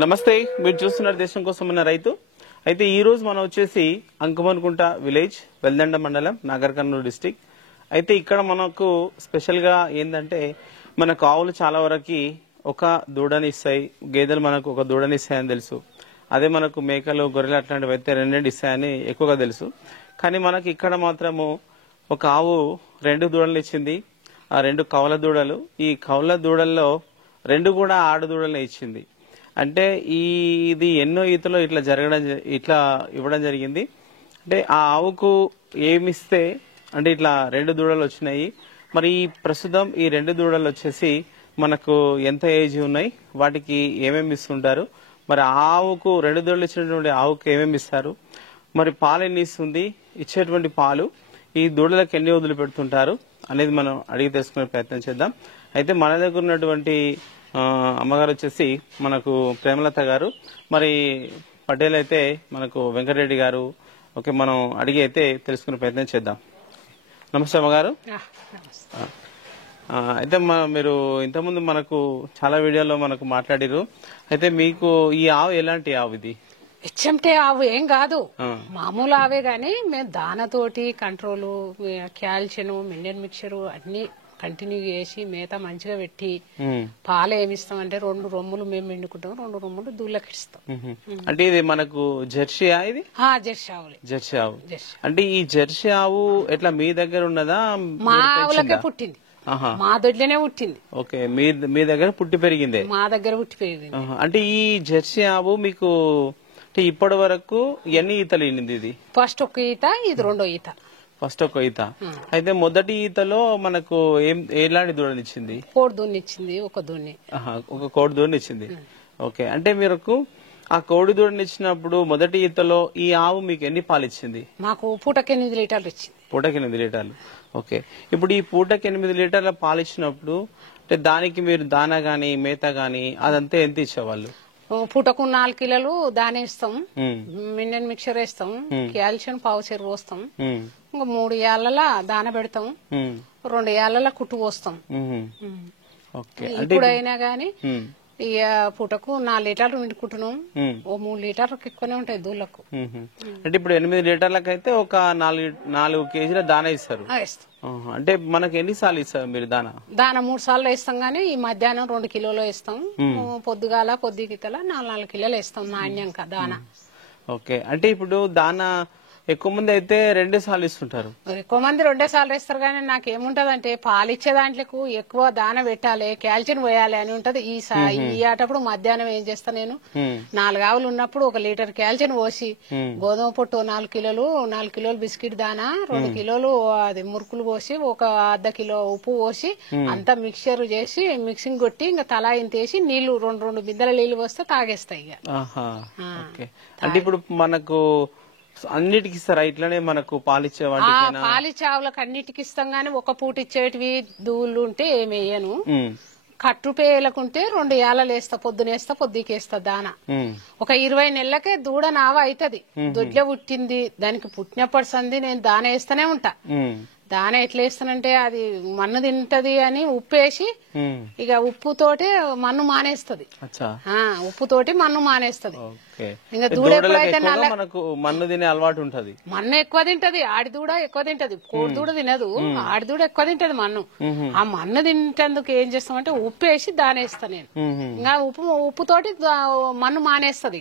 నమస్తే, మీరు చూస్తున్నారు దేశం కోసం ఉన్న రైతు. అయితే ఈ రోజు మనం వచ్చేసి అంకమనుకుంట విలేజ్, వెల్దండ మండలం, నాగర్ కర్నూలు డిస్టిక్. అయితే ఇక్కడ మనకు స్పెషల్ గా ఏంటంటే మనకు ఆవులు చాలా వరకు ఒక దూడని ఇస్తాయి, గేదెలు మనకు ఒక దూడని ఇస్తాయని తెలుసు. అదే మనకు మేకలు, గొర్రెలు అట్లాంటివి అయితే రెండు ఇస్తాయని ఎక్కువగా తెలుసు. కానీ మనకి ఇక్కడ మాత్రము ఒక ఆవు 2 దూడలు ఇచ్చింది. ఆ 2 కవల దూడలు. ఈ కవల దూడల్లో 2 కూడా ఆడ దూడలే ఇచ్చింది. అంటే ఇది ఎన్నో ఈతలో ఇట్లా ఇవ్వడం జరిగింది. అంటే ఆ ఆవుకు ఏమిస్తే అంటే ఇట్లా 2 దూడలు వచ్చినాయి. మరి ఈ ప్రస్తుతం ఈ 2 దూడలు వచ్చేసి మనకు ఎంత ఏజ్ ఉన్నాయి, వాటికి ఏమేమి ఇస్తుంటారు, మరి ఆవుకు 2 దూడలు ఇచ్చినటువంటి ఆవుకు ఏమేమి ఇస్తారు, మరి పాలు ఎన్ని ఇస్తుంది, ఇచ్చేటువంటి పాలు ఈ దూడలకు ఎన్ని వదిలి పెడుతుంటారు అనేది మనం అడిగి తెలుసుకునే ప్రయత్నం చేద్దాం. అయితే మన దగ్గర ఉన్నటువంటి అమ్మగారు వచ్చేసి మనకు ప్రేమలత గారు, మరి పటేల్ అయితే మనకు వెంకటరెడ్డి గారు. ఓకే, మనం అడిగి అయితే తెలుసుకునే ప్రయత్నం చేద్దాం. నమస్తే అమ్మగారు. అయితే మీరు ఇంతకుముందు మనకు చాలా వీడియోలో మనకు మాట్లాడిరు. అయితే మీకు ఈ ఆవు ఎలాంటి ఆవు ఇది? హెచ్ఎంటే ఆవు ఏం కాదు, మామూలు ఆవే గాని మేము దానతోటి కంట్రోల్, కాల్షియం, మినరల్ మిక్చర్ అన్ని కంటిన్యూ చేసి మేత మంచిగా పెట్టి పాలు ఏమిస్తామంటే 2 రొమ్ములు మేము ఎండుకుంటాం, 2 రొమ్ములు దూళ్ళకి ఇస్తాం. అంటే ఇది మనకు జెర్సీ ఇది? జెర్సీ ఆవులే. జెర్సీ ఆవు. అంటే ఈ జెర్సీ ఆవు ఎట్లా మీ దగ్గర ఉన్నదా? మా ఆవులకే పుట్టింది, మా దొడ్లోనే పుట్టింది. ఓకే, మీ దగ్గర పుట్టి పెరిగిందే? మా దగ్గర పుట్టి పెరిగింది. అంటే ఈ జెర్సీ ఆవు మీకు అంటే ఇప్పటి వరకు ఎన్ని ఈతలు ఈనింది? ఇది ఫస్ట్ ఒక ఈత, ఇది 2వ ఈత. ఫస్ట్ ఒక ఈత. అయితే మొదటి ఈతలో మనకు ఎలాంటి దూడని ఇచ్చింది? కోడి దూడని ఇచ్చింది, ఒక దూడని. ఒక కోడి దూడని ఇచ్చింది. ఓకే, అంటే మీరు ఆ కోడి దూడని ఇచ్చినప్పుడు మొదటి ఈతలో ఈ ఆవు మీకు ఎన్ని పాలు ఇచ్చింది? మాకు పూటకి 8 లీటర్లు ఇచ్చింది. పూటకి 8 లీటర్లు. ఓకే, ఇప్పుడు ఈ పూటకి 8 లీటర్ల పాలు ఇచ్చినప్పుడు అంటే దానికి మీరు దానా గాని మేత గాని అదంతా ఎంత ఇచ్చేవాళ్ళు? పూటకు 4 కిలోలు దానే ఇస్తాం, మినరల్ మిక్చర్ వేస్తాం, కాల్షియం పావుచేరు పోస్తాం, ఇంకా 3 ఏళ్ల దాన పెడతాం, 2 ఏళ్ల కుట్టు పోస్తాం. ఇప్పుడైనా గాని ఇక పూటకు 4 లీటర్లు వింటుకుంటున్నాం, ఓ 3 లీటర్లకు ఎక్కువనే ఉంటాయి దూళ్ళకు. అంటే ఇప్పుడు 8 లీటర్లకు అయితే ఒక 4 కేజీల దానా ఇస్తారు. అంటే మనకి ఎన్నిసార్లు ఇస్తారు మీరు దానా? దానా 3 సార్లు వేస్తాం గానీ ఈ మధ్యాహ్నం 2 కిలోలు వేస్తాం, పొద్దుగాల పొద్దుగితల 4 కిలోలు వేస్తాం నాణ్యంగా దానా. ఓకే, అంటే ఇప్పుడు దానా ఎక్కువ మంది అయితే 2 సార్లు ఇస్తుంటారు. ఎక్కువ మంది 2 సార్లు వేస్తారు కానీ నాకేముంటదంటే పాలు ఇచ్చే దాంట్లకు ఎక్కువ దాన పెట్టాలి, కాల్షియం పోయాలి అని ఉంటది. ఈ ఆటప్పుడు మధ్యాహ్నం ఏం చేస్తా, నేను 4 ఆవులు ఉన్నప్పుడు 1 లీటర్ కాల్షియం పోసి, గోధుమ పొట్టు 4 కిలోలు బిస్కెట్ దానా, 2 కిలోలు అది మురుకులు పోసి, 1/2 కిలో ఉప్పు పోసి అంతా మిక్చర్ చేసి మిక్సింగ్ కొట్టి ఇంకా తలా ఇంతేసి నీళ్లు 2 బిందెల నీళ్లు పోస్తే తాగేస్తాయి. అంటే ఇప్పుడు మనకు అన్నిటికి ఇస్తారా ఇట్లానే మనకు పాలిచ్చే వాటికి? పాలిచ్చే ఆవులకు అన్నిటికి ఇస్తాం గానీ ఒక పూట ఇచ్చేటివి దూళ్ళు ఉంటే ఏమి వేయను. కట్టు పేయలకుంటే 2 ఏళ్ళలు వేస్తా, పొద్దునేస్తా పొద్దుకేస్తా దానా. ఒక 20 నెలలకే దూడ నావ అవుతుంది, దొడ్లే పుట్టింది, దానికి పుట్టినప్పటి సంది నేను దాన వేస్తూనే ఉంటా. దాన ఎట్లా వేస్తానంటే అది మన్ను తింటది అని ఉప్పేసి ఇక ఉప్పుతోటి మన్ను మానేస్తది, ఉప్పుతోటి మన్ను మానేస్తది. ఇంకా దూడ ఎప్పుడైతే మనకు మన్ను తినే అలవాటు ఉంటది, మన్ను ఎక్కువ తింటది, ఆడి దూడ ఎక్కువ తింటది, కోడి దూడ తినదు, ఆడి దూడ ఎక్కువ తింటది మన్ను. ఆ మన్ను తింటేందుకు ఏం చేస్తామంటే ఉప్పు వేసి దానేస్తా నేను. ఇంకా ఉప్పుతోటి మన్ను మానేస్తది,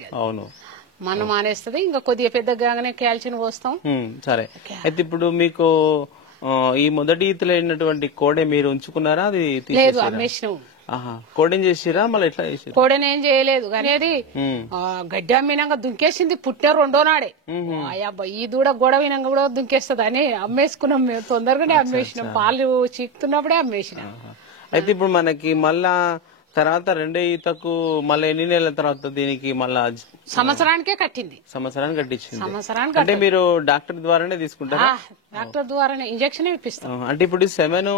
మన్ను మానేస్తది. ఇంకా కొద్దిగా పెద్దగానే కాల్షియం పోస్తాం. సరే, అయితే ఇప్పుడు మీకు ఈ మొదటి ఈతలో అయినటువంటి కోడె మీరు ఉంచుకున్నారా? అది లేదు, అమ్మేసినావు. కోడెని చేసిరా? మళ్ళీ ఎట్లా చేసి? కోడెని ఏం చేయలేదు కానీ అది గడ్డి అమ్మినాక దుంకేసింది, పుట్టిన 2వ నాడే. అయ్యబ్బా ఈ దూడ గొడవ వినంగా కూడా దుంకేస్తుంది అని అమ్మేసుకున్నాం మేము, తొందరగానే అమ్మేసినాం, పాలు చీకుతున్నప్పుడే అమ్మేసినాం. అయితే ఇప్పుడు మనకి మళ్ళా తర్వాత 2వ ఈతకు మళ్ళీ ఎన్ని నెలల తర్వాత దీనికి మళ్ళా? సంవత్సరానికే కట్టింది. సంవత్సరానికి కట్టించింది. సంవత్సరానికి. అంటే మీరు డాక్టర్ ద్వారానే తీసుకుంటారా? డాక్టర్ ద్వారానే ఇంజక్షన్ ఇప్పిస్తాం. అంటే ఇప్పుడు 7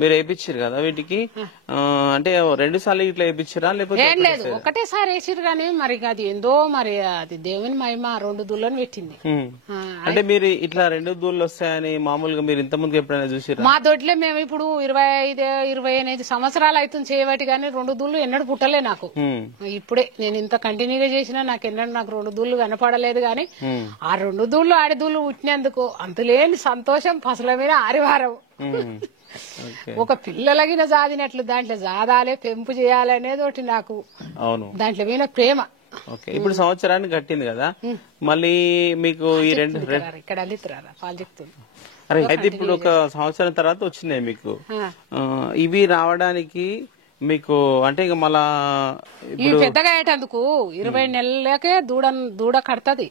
మీరు వేయించారు కదా వీటికి అంటే 2 సార్లు ఇట్లా వేయించారా లేకపోతే ఏం లేదు ఒకటేసారి వేసిరు కానీ మరి అది ఏందో మరి అది దేవుని మహిమ 2 దూళ్ళని పెట్టింది. అంటే మీరు ఇట్లా 2 దూళ్ళు వస్తాయని మామూలుగా మీరు ఇంత ముందుకు ఎప్పుడైనా చూసారా? మా దొడ్లే మేము ఇప్పుడు 25 సంవత్సరాలు అవుతుంది చేయబట్టి కానీ 2 దూళ్ళు ఎన్నడూ పుట్టలే నాకు. ఇప్పుడే నేను ఇంత కంటిన్యూగా చేసినా నాకు ఎన్నడూ నాకు 2 దూళ్ళు కనపడలేదు కానీ ఆ 2 దూళ్ళు ఆడి దూళ్ళు పుట్టినందుకు అంతులేని సంతోషం పసల మీద ఆరివారం. ఒక పిల్లలగిన జాదినట్లు దాంట్లో జాదాలే పెంపు చేయాలనేది ఒకటి నాకు అవును దాంట్లో మీద ప్రేమ. ఓకే ఇప్పుడు సంవత్సరానికి కట్టింది కదా మళ్ళీ మీకు ఈ 2 ఇక్కడ అల్లితురారా పాలు చెప్తుంది. అరే అయితే ఇప్పుడు ఒక సంవత్సరం తర్వాత వచ్చినాయి మీకు ఇవి రావడానికి మీకు అంటే ఇక మళ్ళా ఇవి పెద్దగా అయ్యేటందుకు 20 నెలలకే దూడ కడతది.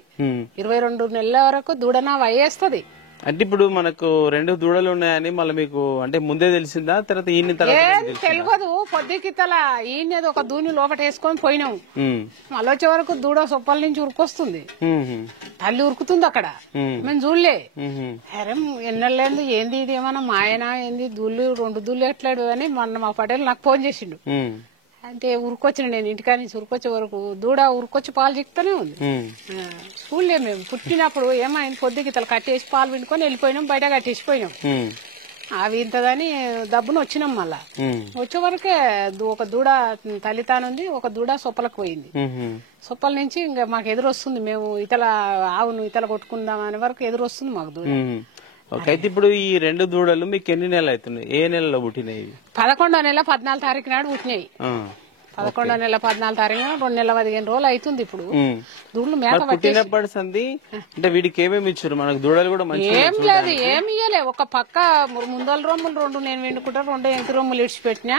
22 నెలల వరకు దూడన వయేస్తది. అంటే ఇప్పుడు మనకు 2 దూడలు ఉన్నాయని మళ్ళీ మీకు అంటే ముందే తెలిసిందా తర్వాత ఈయన తర్వాత తెలియదు పొద్దుకితల ఈయనది ఒక దూని లోపల వేసుకొని పోయినాం మళ్ళీ వచ్చే వరకు దూడ సొప్పల నుంచి ఉరుకొస్తుంది తల్లి ఉరుకుతుంది అక్కడ మేము చూడలే. అరే ఎన్నెళ్ళేంది ఏంది ఇది ఏమన్నా మాయనా ఏంది దూళ్ళు 2 దూళ్ళు ఎట్లాడు అని మొన్న మా పటేల్ నాకు ఫోన్ చేసిండు. అంటే ఉరుకొచ్చిన నేను ఇంటికాడ నుంచి ఉరుకొచ్చే వరకు దూడ ఉరుకొచ్చి పాలు చిక్కుతూనే ఉంది. చూడలే మేము పుట్టినప్పుడు ఏమైంది పొద్దుకితలు కట్టేసి పాలు పిండుకొని వెళ్ళిపోయినాం బయట కట్టేసిపోయినాం. అవి ఇంతదని దబ్బును వచ్చినాం మళ్ళా వచ్చే వరకే ఒక దూడ తల్లితానుంది ఒక దూడ సొప్పలకు పోయింది. సొప్పల నుంచి ఇంకా మాకు ఎదురు వస్తుంది మేము ఇతల ఆవును ఇతల కొట్టుకుందాం అనే వరకు ఎదురు వస్తుంది మాకు దూడ. అయితే ఇప్పుడు ఈ 2 దూడలు మీకు ఎన్ని నెలలు అవుతున్నాయి ఏ నెలలో పుట్టినాయి? 11వ నెల 14వ తారీఖు నాడు పుట్టినాయి. 11వ నెల 14వ తారీఖు 2 నెలల 15 రోజులు అవుతుంది. ఇప్పుడు దూడలు మేత పుట్టినప్పటి సంది అంటే వీడికి ఏమేమి ఇచ్చారు మనకు దూడలు కూడా ఏం లేదు ఏమి ఇయ్యలే ఒక పక్క ముందల రొమ్ములు 2 నేను వెండుకుంటా 2 ఎంకి రొమ్ములు ఇడిచిపెట్టినా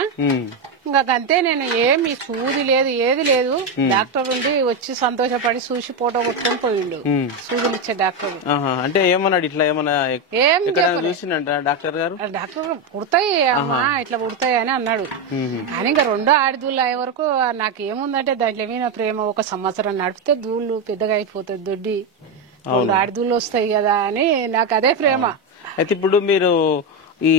ఇంకా అంతే. నేను ఏమి సూది లేదు ఏది లేదు. డాక్టర్ ఉండి వచ్చి సంతోషపడి చూసి ఫోటో కొట్టుకొని పోయిండు సూదులు ఇచ్చే డాక్టర్. అంటే ఏమన్నాడు ఇట్లా ఏమన్నా ఏం చూసిండ డాక్టర్ గారు? డాక్టర్ పుడతాయి అమ్మా ఇట్లా పుడతాయి అని అన్నాడు. కానీ ఇంకా 2 ఆడిదూళ్ళు అయ్యే వరకు నాకు ఏముందంటే దాంట్లో మీద ప్రేమ. ఒక సంవత్సరం నడిపితే దూళ్ళు పెద్దగా అయిపోతుంది దొడ్డి 2 ఆడిదూళ్ళు వస్తాయి కదా అని నాకు అదే ప్రేమ. అయితే ఇప్పుడు మీరు ఈ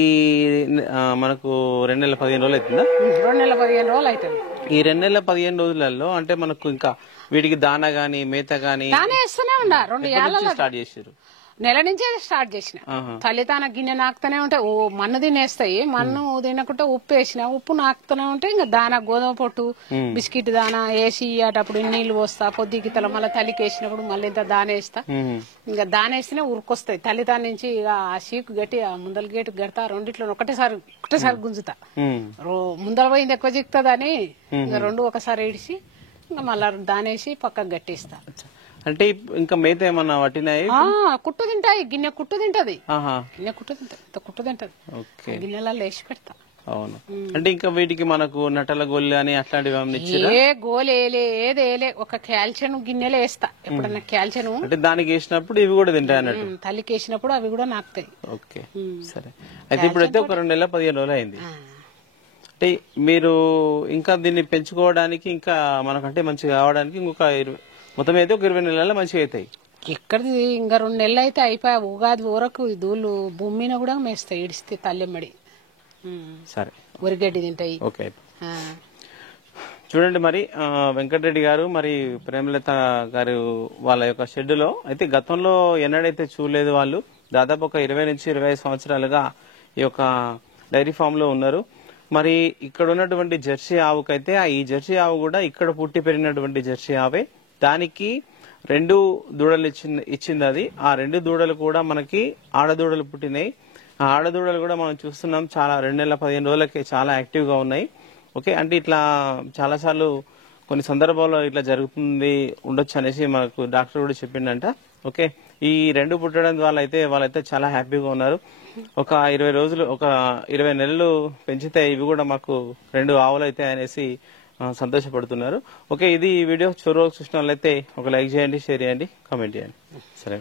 మనకు 2 నెలల 15 రోజులు అవుతుందా? 2 నెలల 15 రోజులు అవుతుంది. ఈ 2 నెలల 15 రోజులలో అంటే మనకు ఇంకా వీటికి దానా గానీ మేత గానీ దానా వేస్తూనే ఉన్నా 2 ఏళ్ళ స్టార్ట్ చేసారు. నెల నుంచే స్టార్ట్ చేసిన తల్లితాన గిన్నె నాకుతూనే ఉంటాయి. మన్ను తినేస్తాయి మన్ను తినకుంటే ఉప్పు వేసిన ఉప్పు నాకుతూనే ఉంటాయి. ఇంకా దానా గోధుమ పొట్టు బిస్కెట్ దానా వేసి అటప్పుడు నీళ్లు పోస్తా పొద్దుకితల మళ్ళీ తల్లికి వేసినప్పుడు మళ్ళీ ఇంత దానేస్తా. ఇంకా దానేస్తేనే ఉరుకొస్తాయి తల్లితాన నుంచి. ఇక ఆ సీకు గట్టి ఆ ముందల గేటు గడతా రెండిట్లో ఒకటేసారి గుంజుతా. ముందర పోయింది ఎక్కువ చిక్కుతుందని ఇంకా 2 ఒకసారి ఇడిసి ఇంకా మళ్ళా దానేసి పక్కకు గట్టిస్తా. అంటే ఇంకా మేత ఏమన్నా పట్టినాయి? కుట్టు తింటాయి గిన్నె కుట్టు తింటది. గిన్నె కుట్టు తింటది కుట్టు తింటది గిన్నెలలో వేసి పెడతా. అవును అంటే ఇంకా వీటికి మనకు నటల గోళ్ళు అని అట్లాంటివి ఏ గోలు ఏదేలే ఒక కాల్షియం గిన్నెలు వేస్తా. ఎప్పుడన్నా కాల్షియం అంటే దానికి వేసినప్పుడు ఇవి కూడా తింటాయి అన్నట్టు తల్లికి వేసినప్పుడు అవి కూడా నాకుతాయి. ఓకే సరే. అయితే ఇప్పుడైతే ఒక 2 నెలల 15 రోజులు అయింది. అంటే మీరు ఇంకా దీన్ని పెంచుకోవడానికి ఇంకా మనకంటే మంచిగా కావడానికి ఇంకొక మొత్తం అయితే ఒక 20 నెలల మంచిగా అవుతాయి. ఇక్కడిది ఇంకా 2 నెలలు అయితే అయిపోయా. ఉగాది ఊరకు దూళ్ళు భూమిన కూడా మేస్తాయి ఇడిస్తే తల్లెమ్మడి. సరే వరిగడ్డి తింటాయి. ఓకే చూడండి మరి వెంకటరెడ్డి గారు మరి ప్రేమలత గారు వాళ్ళ యొక్క షెడ్యూలో అయితే గతంలో ఎన్నడైతే చూడలేదు వాళ్ళు దాదాపు ఒక 20 నుంచి 25 సంవత్సరాలుగా ఈ యొక్క డైరీ ఫామ్ లో ఉన్నారు. మరి ఇక్కడ ఉన్నటువంటి జెర్సీ ఆవుకైతే ఈ జెర్సీ ఆవు కూడా ఇక్కడ పుట్టి పెరిగినటువంటి జెర్సీ ఆవే. దానికి 2 దూడలు ఇచ్చింది అది. ఆ 2 దూడలు కూడా మనకి ఆడదూడలు పుట్టినాయి. ఆ ఆడదూడలు కూడా మనం చూస్తున్నాం చాలా 2 నెలల 15 రోజులకి చాలా యాక్టివ్ గా ఉన్నాయి. ఓకే అంటే ఇట్లా చాలా సార్లు కొన్ని సందర్భాల్లో ఇట్లా జరుగుతుంది ఉండొచ్చు అనేసి మనకు డాక్టర్ కూడా చెప్పిండంట. ఓకే ఈ 2 పుట్టడం వాళ్ళైతే చాలా హ్యాపీగా ఉన్నారు. ఒక 20 రోజులు ఒక 20 నెలలు పెంచితే ఇవి కూడా మాకు 2 ఆవులు అయితే అనేసి సంతోషపడుతున్నారు. ఓకే ఇది ఈ వీడియో చూసిన వాళ్ళైతే ఒక లైక్ చేయండి షేర్ చేయండి కామెంట్ చేయండి. సరే.